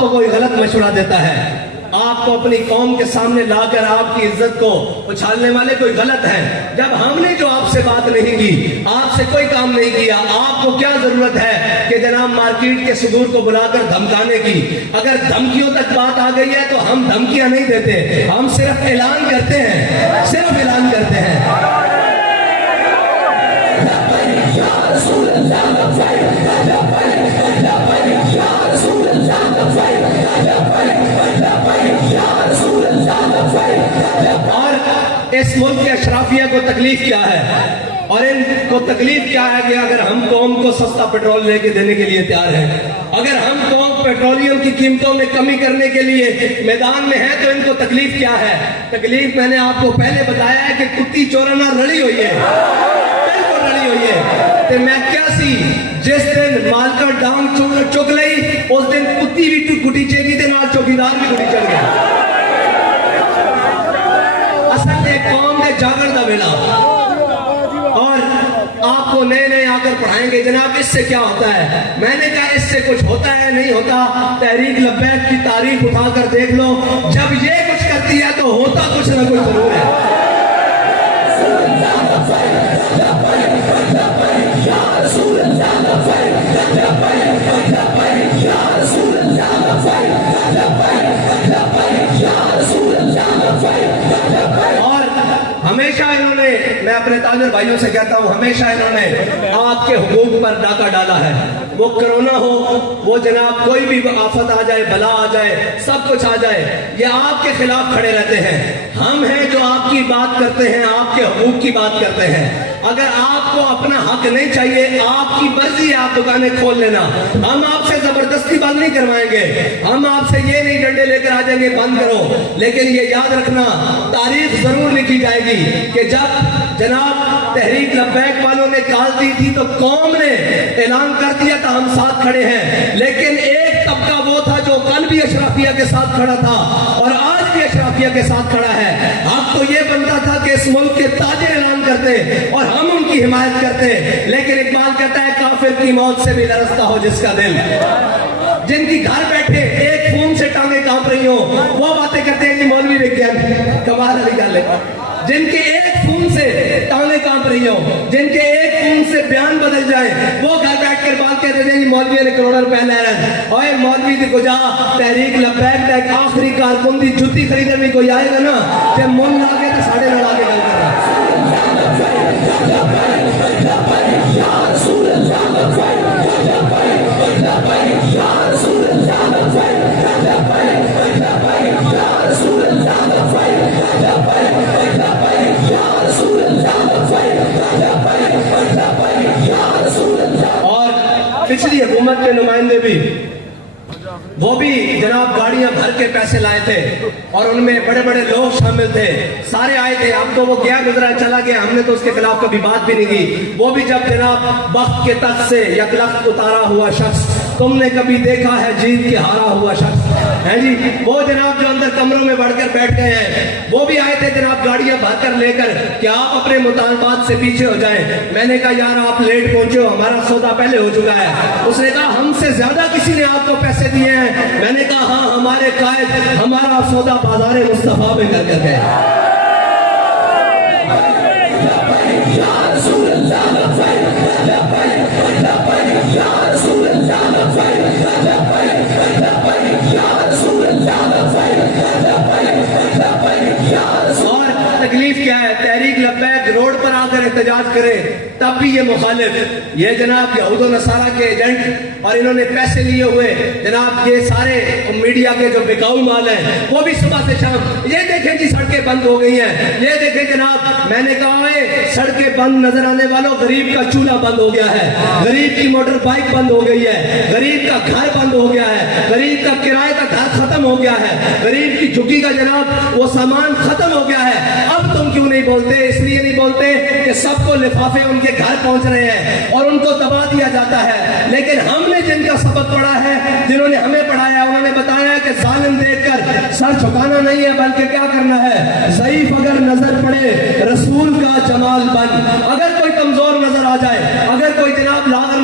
آپ کو کوئی غلط مشورہ دیتا ہے، آپ کو اپنی قوم کے سامنے لا کر آپ کی عزت کو اچھالنے والے کوئی غلط ہیں، جب ہم نے جو آپ سے بات نہیں کی، آپ سے کوئی کام نہیں کیا، آپ کو کیا ضرورت ہے کہ جناب مارکیٹ کے صدور کو بلا کر دھمکانے کی؟ اگر دھمکیوں تک بات آ گئی ہے تو ہم دھمکیاں نہیں دیتے، ہم صرف اعلان کرتے ہیں، صرف اعلان کرتے ہیں۔ اور اس ملک کے اشرافیہ کو تکلیف کیا ہے، اور ان کو تکلیف کیا ہے کہ اگر ہم قوم کو سستا پیٹرول لے کے دینے کے لیے تیار ہیں، اگر ہم قوم پیٹرولیم کی قیمتوں میں کمی کرنے کے لیے میدان میں ہیں، تو ان کو تکلیف کیا ہے؟ تکلیف میں نے آپ کو پہلے بتایا ہے کہ کتی چورنا رڑی ہوئی ہے، بالکل رڑی ہوئی ہے۔ تو میں کیا سی جس دن مالکا ڈانگ چک لئی، اس دن کتی بھی کٹی چیگی تے نال چوکیدار بھی کٹی چڑھ گیا۔ اصل ایک قوم دے جاگن دا ویلا، اور آپ کو نئے نئے آ کر پڑھائیں گے جناب اس سے کیا ہوتا ہے۔ میں نے کہا اس سے کچھ ہوتا ہے نہیں ہوتا، تحریک لبیک کی تاریخ اٹھا کر دیکھ لو، جب یہ کچھ کرتی ہے تو ہوتا کچھ نہ کچھ ضرور ہے۔ اور ہمیشہ انہوں نے، میں اپنے تاجر بھائیوں سے کہتا ہوں، ہمیشہ انہوں نے آپ کے حقوق پر ڈاکہ ڈالا ہے۔ وہ کرونا ہو، وہ جناب کوئی بھی آفت آ جائے، بلا آ جائے، سب کچھ آ جائے، یہ آپ کے خلاف کھڑے رہتے ہیں۔ ہم ہیں جو آپ کی بات کرتے ہیں، آپ کے حقوق کی بات کرتے ہیں۔ اگر آپ کو اپنا حق نہیں چاہیے، آپ کی مرضی ہے، آپ دکانیں کھول لینا، ہم آپ سے زبردستی بند نہیں کروائیں گے، ہم آپ سے یہ نہیں ڈنڈے لے کر آ جائیں گے بند کرو۔ لیکن یہ یاد رکھنا، تاریخ ضرور لکھی جائے گی کہ جب جناب تحریک لبیک والوں نے کال دی تھی تو قوم نے اعلان کر دیا تھا ہم ساتھ کھڑے ہیں، لیکن ایک طبقہ وہ تھا جو کل بھی اشرافیہ کے ساتھ کھڑا تھا اور آج بھی اشرافیہ کے ساتھ کھڑا ہے۔ حق تو یہ بنتا تھا کہ اس ملک کے تاجر اعلان کرتے اور ہم ان کی حمایت کرتے، لیکن اقبال کہتا ہے کافر کی موت سے بھی لرزتا ہو جس کا دل۔ جن کی گھر بیٹھے ایک فون سے ٹانگیں کانپ رہی ہوں، وہ باتیں کرتے ہیں کہ مولوی وگیان، کمال علی گل ہے۔ جن کے ایک فون سے ٹانگیں کانپ رہی ہوں، جن کے ایک فون سے بیان بدل جائیں، وہ گھر بیٹھ کر بات کہتے ہیں مولوی نے کروڑوں روپے لے رہے ہیں۔ اوے مولوی دی کجا تحریک لبیک کا ایک آخری کارکن دی جوتی خریدنے میں کوئی آئے گا نا، کہ من لا کے تو ساڑھے نہ لا کے گل کر رہا ہے۔ اور پچھلی حکومت کے نمائندے بھی، وہ بھی جناب گاڑیاں بھر کے پیسے لائے تھے اور ان میں بڑے بڑے لوگ شامل تھے، سارے آئے تھے۔ اب تو وہ گیا گزرا چلا گیا، ہم نے تو اس کے خلاف کبھی بات بھی نہیں کی۔ وہ بھی جب جناب بخت کے تخت سے یک لخت اتارا ہوا شخص، تم نے کبھی دیکھا ہے جیت کے ہارا ہوا شخص ہے جی، وہ جناب جو اندر کمروں میں بڑھ کر بیٹھ گئے ہیں، وہ بھی آئے تھے جناب گاڑیاں بھر کر لے کر کہ آپ اپنے مطالبات سے پیچھے ہو جائیں۔ میں نے کہا یار آپ لیٹ پہنچے ہو، ہمارا سودا پہلے ہو چکا ہے۔ اس نے کہا ہم سے زیادہ کسی نے آپ کو پیسے دیے ہیں۔ میں نے کہا ہاں، ہمارے قائد ہمارا سودا بازار مصطفیٰ میں کر کے گئے۔ اور تکلیف کیا ہے؟ تحریک لبیک روڈ پر آ کر احتجاج کرے تب بھی یہ مخالف، یہ جناب یہود و نصارہ کے ایجنٹ اور انہوں نے پیسے لیے ہوئے جناب یہ سارے میڈیا کے جو بکاؤ مال ہیں، وہ بھی صبح سے شام یہ دیکھیں جی سڑکیں بند ہو گئی ہیں، یہ دیکھیں جناب۔ میں نے کہا ہے سڑکیں بند نظر آنے والوں، غریب کا چولہا بند ہو گیا ہے، غریب کی موٹر بائک بند ہو گئی ہے، غریب کا گھر بند ہو گیا ہے، غریب کا کرائے کا گھر ختم ہو گیا ہے، غریب کی جھگی کا جناب وہ سامان ختم ہو گیا ہے۔ اب تم کیوں نہیں بولتے؟ اس لیے نہیں بولتے کہ سب کو لفافے ان کے گھر پہنچ رہے ہیں اور ان کو دبا دیا جاتا ہے، لیکن ہم نے جن کا سبق پڑھا ہے، جنہوں نے ہمیں پڑھایا، انہوں نے بتایا کہ ظالم دیکھ کر سر جھکانا نہیں ہے بلکہ کیا کرنا ہے، ضعیف اگر نظر پڑے رسول کا جمال بن۔ اگر کوئی کمزور نظر آ جائے، اگر کوئی جناب لاغر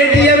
ATM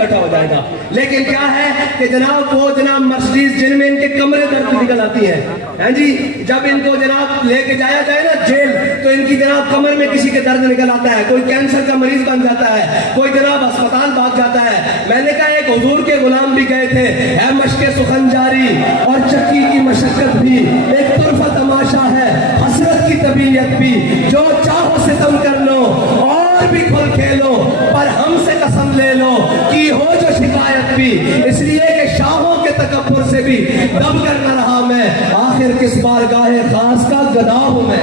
اکٹھا ہو جائے گا. لیکن کیا ہے کہ جناب وہ جناب مرسیڈیز جن میں ان کے کمرے درد نکل آتی ہے جی, جب ان کو جناب لے کے جایا جائے نا جیل تو ان کی جناب کمر میں کسی کے درد نکل آتا ہے, کوئی کینسر کا مریض بن جاتا ہے, کوئی جناب اسپتال بھاگ جاتا ہے. میں نے کہا ایک حضور کے غلام بھی گئے تھے, ہے مشق سخن جاری اور چکی کی مشقت بھی, ایک طرفہ تماشا ہے حسرت کی طبیعت بھی, جو چاہو ستم کر لو اور بھی کھل کھیلو, پر ہم سے قسم لے لو کی ہو جو شکایت بھی, اس لیے کہ شاہوں کے تکبر سے بھی دب کر نہ رہا میں, آخر کس بارگاہ خاص کا گدا ہوں میں.